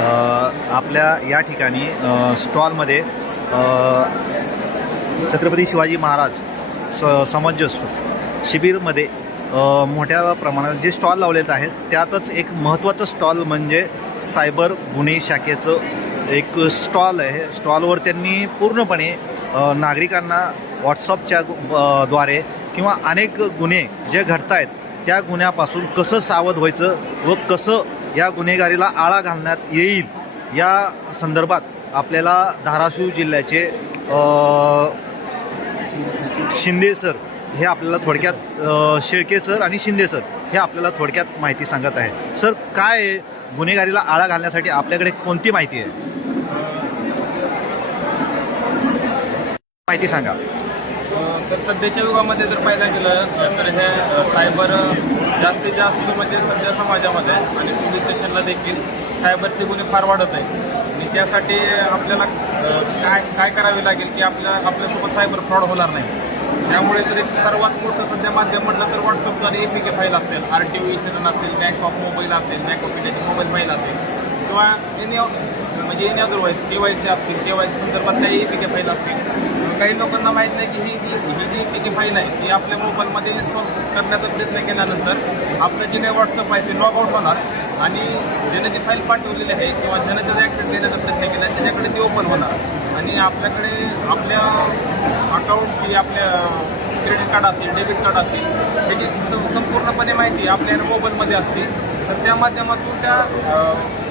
आपल्या या ठिकाणी स्टॉलमध्ये छत्रपती शिवाजी महाराज समंजस शिबिरमध्ये मोठ्या प्रमाणात जे स्टॉल लावलेले आहेत त्यातच एक महत्त्वाचं स्टॉल म्हणजे सायबर गुन्हे शाखेचं एक स्टॉल आहे. स्टॉलवर त्यांनी पूर्णपणे नागरिकांना व्हॉट्सअपच्या द्वारे किंवा अनेक गुन्हे जे घडत आहेत त्या गुन्ह्यापासून कसं सावध व्हायचं व कसं या गुन्हेगारीला आळा घालण्यात येईल या संदर्भात आपल्याला धाराशिव जिल्ह्याचे शिंदे सर हे आपल्याला थोडक्यात शेळके सर आणि शिंदे सर हे आपल्याला थोडक्यात माहिती सांगत आहे. सर, काय गुन्हेगारीला आळा घालण्यासाठी आपल्याकडे कोणती माहिती आहे, माहिती सांगा. तर सध्याच्या युगामध्ये जर पाहायला गेलं तर हे सायबर जास्तीत जास्त म्हणजे सध्या समाजामध्ये आणि पोलीस स्टेशनला देखील सायबरचे गुन्हे फार वाढत आहेत. आणि त्यासाठी आपल्याला काय करावे लागेल की आपल्यासोबत सायबर फ्रॉड होणार नाही. त्यामुळे जर सर्वात मोठं सध्या माध्यम म्हटलं तर व्हॉट्सअपद्वारे APK फाईल असेल, RTO इन्सिडंट असेल, बँक ऑफ मोबाईल असेल, बँक ऑफ इंडियाची मोबाईल फाईल असेल किंवा एनी अदरवाईज KYC असतील, KYC संदर्भात काही APK फाईल असतील. काही लोकांना माहीत नाही की ही जी APK फाईल आहे ती आपल्या मोबाईलमध्ये इन्स्टॉल करण्याचा प्रयत्न केल्यानंतर आपलं जे काही व्हॉट्सअप आहे ते लॉग आउट होणार आणि ज्याने जी फाईल पाठवलेली आहे किंवा ज्याने त्याचा ॲक्सेस घेण्याचा प्रयत्न केला आहे त्याच्याकडे ती ओपन होणार आणि आपल्याकडे आपल्या अकाउंटची आपल्या क्रेडिट कार्ड असेल, डेबिट कार्ड असेल त्याची संपूर्णपणे माहिती आपल्या मोबाईलमध्ये असते. तर त्या माध्यमातून त्या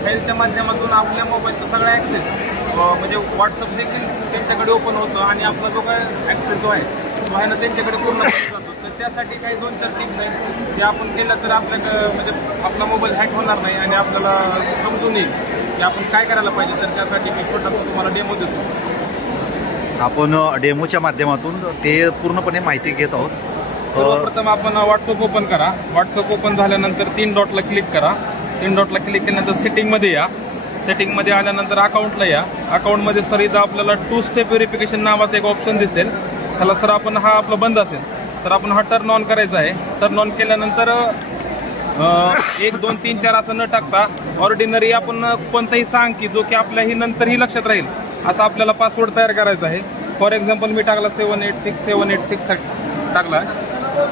फाईलच्या माध्यमातून आपल्या मोबाईलचा सगळा ॲक्सेस म्हणजे व्हॉट्सअप देखील त्यांच्याकडे ओपन होतं आणि आपला जो काय ॲक्सेस जो आहे तो आहे ना त्यांच्याकडे पूर्ण जातो. तर त्यासाठी काही 2-4 टिप्स आहेत ते आपण केलं तर म्हणजे आपला मोबाईल हॅक होणार नाही आणि आपल्याला समजून येईल की आपण काय करायला पाहिजे. तर त्यासाठी मी छोटासा तुम्हाला डेमो देतो. आपण डेमोच्या माध्यमातून ते पूर्णपणे माहिती घेत आहोत. सर्वप्रथम आपण व्हॉट्सअप ओपन करा. व्हॉट्सअप ओपन झाल्यानंतर 3 डॉटला क्लिक करा. 3 डॉटला क्लिक केल्यानंतर सेटिंगमध्ये या. सेटिंगमध्ये आल्यानंतर अकाउंटला या. अकाउंटमध्ये सर इथं आपल्याला 2 स्टेप व्हेरिफिकेशन नावाचा एक ऑप्शन दिसेल. त्याला सर आपण हा आपला बंद असेल तर आपण हा टर्न ऑन करायचा आहे. टर्न ऑन केल्यानंतर 1, 2, 3, 4 असं न टाकता ऑर्डिनरी आपण कोणताही सांग की जो की आपल्याही नंतरही लक्षात राहील असा आपल्याला पासवर्ड तयार करायचा आहे. फॉर एक्झाम्पल मी टाकला 786 टाकला.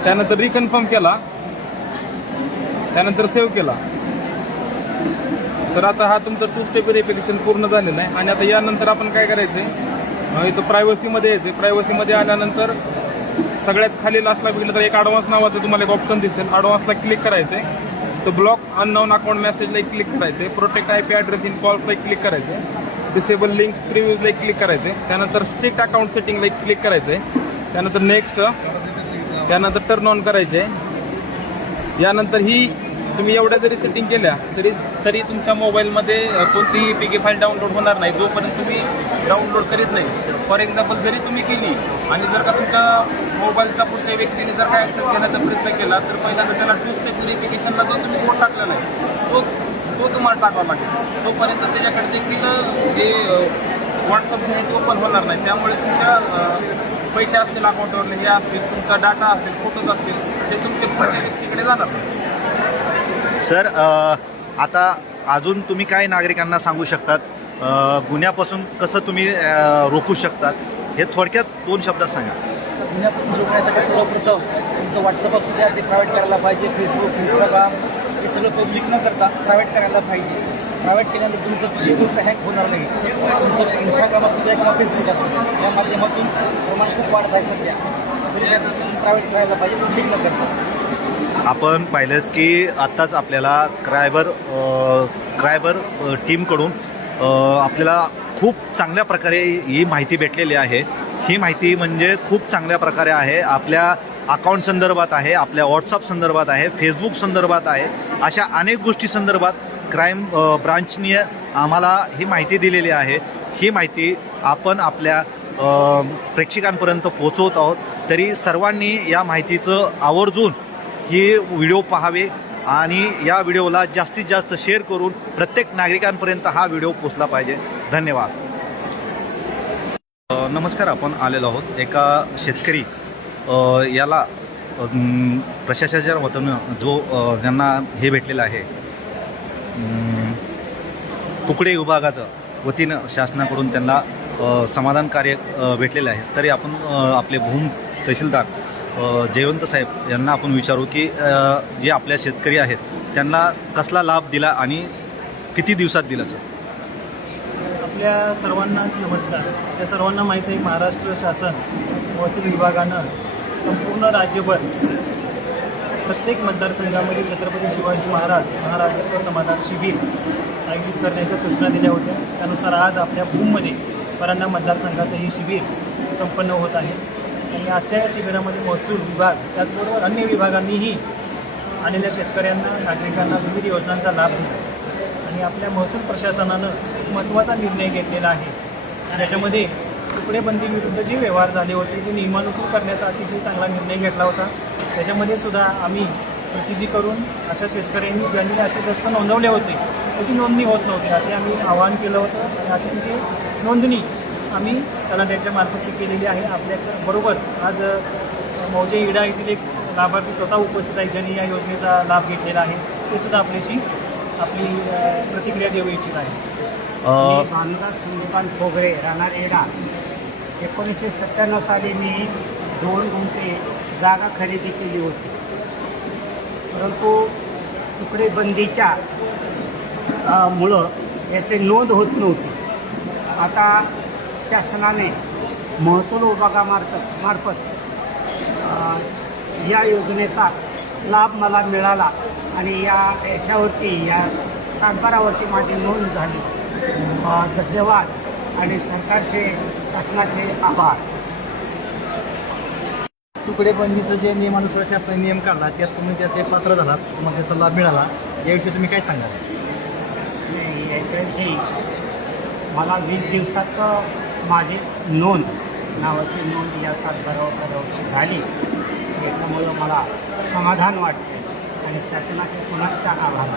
त्यानंतर रिकन्फर्म केला. त्यानंतर सेव्ह केला. तर आता हा तुमचं 2 स्टेप व्हेरिफिकेशन पूर्ण झालेलं आहे. आणि आता यानंतर आपण काय करायचं आहे, इथं प्रायव्हसीमध्ये यायचं. प्रायव्हसीमध्ये आल्यानंतर सगळ्यात खाली लास्टला बघितलं तर एक ॲडव्हान्स नावाचं तुम्हाला एक ऑप्शन दिसेल. ॲडव्हान्सला क्लिक करायचं आहे. तर ब्लॉक अननोन अकाउंट मेसेजला क्लिक करायचं आहे. प्रोटेक्ट IP ॲड्रेस इन कॉल्सला क्लिक करायचं आहे. डिसेबल लिंक प्रिव्ह्यूजला क्लिक करायचं आहे. त्यानंतर स्ट्रिक्ट अकाउंट सेटिंगला क्लिक करायचं आहे. त्यानंतर नेक्स्ट, त्यानंतर टर्न ऑन करायचे. यानंतर ही तुम्ही एवढ्या जरी सेटिंग केल्या तरी तुमच्या मोबाईलमध्ये कोणतीही APK फाईल डाउनलोड होणार नाही जोपर्यंत तुम्ही डाउनलोड करीत नाही. फॉर एक्झाम्पल जरी तुम्ही केली आणि जर का तुमच्या मोबाईलच्या पुढच्या व्यक्तीने जर काय ॲक्सेस घेण्याचा प्रयत्न केला तर पहिल्यांदा त्याला 2 स्टेप व्हेरिफिकेशनला जो तुम्ही कोड टाकलेला आहे तो तुम्हाला टाकावा लागेल. तोपर्यंत त्याच्याकडे देखील जे व्हॉट्सअप आहे ते ओपन होणार नाही. त्यामुळे तुमच्या पैसे असतील अकाउंटवरले, हे असतील, तुमचा डाटा असेल, फोटोज असतील ते तुमच्या पुढच्या व्यक्तीकडे जाणार नाही. सर, आता अजून तुम्ही काय नागरिकांना सांगू शकतात, गुन्ह्यापासून कसं तुम्ही रोखू शकतात हे थोडक्यात 2 शब्दात सांगा. गुन्ह्यापासून रोखण्यासाठी सर्वप्रथम तुमचं व्हॉट्सअप असू द्या ते प्रायव्हेट करायला पाहिजे. फेसबुक, इंस्टाग्राम हे सगळं पब्लिक न करता प्रायव्हेट करायला पाहिजे. प्रायव्हेट केल्यानंतर तुमचं कुठली गोष्ट हॅक होणार नाही. तुमचं इंस्टाग्राम असू द्या किंवा फेसबुक असू द्या या माध्यमातून प्रमाण खूप वाढत आहे सध्या. तरी त्या गोष्टी प्रायव्हेट करायला पाहिजे, पब्लिक न करता. आपण पाहिलं की आत्ताच आपल्याला क्रायबर टीमकडून आपल्याला खूप चांगल्या प्रकारे ही माहिती भेटलेली आहे. ही माहिती म्हणजे खूप चांगल्या प्रकारे आहे. आपल्या अकाउंट संदर्भात आहे, आपल्या व्हॉट्सअप संदर्भात आहे, फेसबुक संदर्भात आहे. अशा अनेक गोष्टी संदर्भात क्राईम ब्रांचने आम्हाला ही माहिती दिलेली आहे. ही माहिती आपण आपल्या प्रेक्षकांपर्यंत पोहोचवत आहोत. तरी सर्वांनी या माहितीचं आवर्जून ही व्हिडिओ पाहावे आणि या व्हिडिओला जास्तीत जास्त शेअर करून प्रत्येक नागरिकांपर्यंत हा व्हिडिओ पोचला पाहिजे. धन्यवाद. नमस्कार. आपण आलेलो आहोत एका शेतकरी याला प्रशासनाच्या वतीनं जो त्यांना हे भेटलेलं आहे तुकडे विभागाचं वतीनं शासनाकडून त्यांना समाधान कार्य भेटलेलं आहे. तरी आपण आपले भूम तहसीलदार जयवंत साहेब यांना आपण विचारू की जे आपल्या शेतकरी आहेत त्यांना कसला लाभ दिला आणि किती दिवसात दिला सर. आपल्या सर्वांनाच नमस्कार. त्या सर्वांना माहीत आहे महाराष्ट्र शासन महसूल विभागानं संपूर्ण राज्यभर प्रत्येक मतदारसंघामध्ये छत्रपती शिवाजी महाराज महाराष्ट्र समाधान शिबिर आयोजित करण्याच्या सूचना दिल्या होत्या. त्यानुसार आज आपल्या भूममध्ये परांडा मतदारसंघाचं हे शिबिर संपन्न होत आहे आणि आजच्या या शिबिरामध्ये महसूल विभाग त्याचबरोबर अन्य विभागांनीही आलेल्या शेतकऱ्यांना नागरिकांना विविध योजनांचा लाभ दिला आणि आपल्या महसूल प्रशासनानं महत्त्वाचा निर्णय घेतलेला आहे. त्याच्यामध्ये तुकडेबंदी विरुद्ध जे व्यवहार झाले होते ते नियमानुसार करण्याचा अतिशय चांगला निर्णय घेतला होता. त्याच्यामध्ये सुद्धा आम्ही प्रसिद्धी करून अशा शेतकऱ्यांनी ज्यांनी असे दस्त नोंदवले होते त्याची नोंदणी होत नव्हती असे आम्ही आवाहन केलं होतं आणि अशी तिची नोंदणी आम्ही तलाठ्याच्या मार्फत केलेली आहे. आपल्याबरोबर आज मौजे इडा येथील एक लाभार्थी स्वतः उपस्थित आहेत ज्यांनी या योजनेचा लाभ घेतलेला आहे. ते सुद्धा आपल्याशी आपली प्रतिक्रिया देऊ इच्छित आहे. भानुदास सूर्यकांत खोगरे राहणार एडा. 1997 साली मी 2 गुंठे जागा खरेदी केली होती, परंतु तुकडेबंदीच्या मुळं याची नोंद होत नव्हती. आता शासनाने महसूल विभागामार्फत या योजनेचा लाभ मला मिळाला आणि याच्यावरती या सातबारावरती माझी नोंद झाली. धन्यवाद आणि सरकारचे शासनाचे आभार. तुकडेबंदीचं जे नियमानुसार शासनाने नियम काढला त्यात तुम्ही त्याचे पात्र झालात, तुम्हाला त्याचा लाभ मिळाला, याविषयी तुम्ही काय सांगाल? नाही, याच्याविषयी मला 20 दिवसात माझी नोंद नावाची नोंद या सातबारावर झाली. याच्यामुळं मला समाधान वाटते आणि शासनाचे पुनश्च आभार.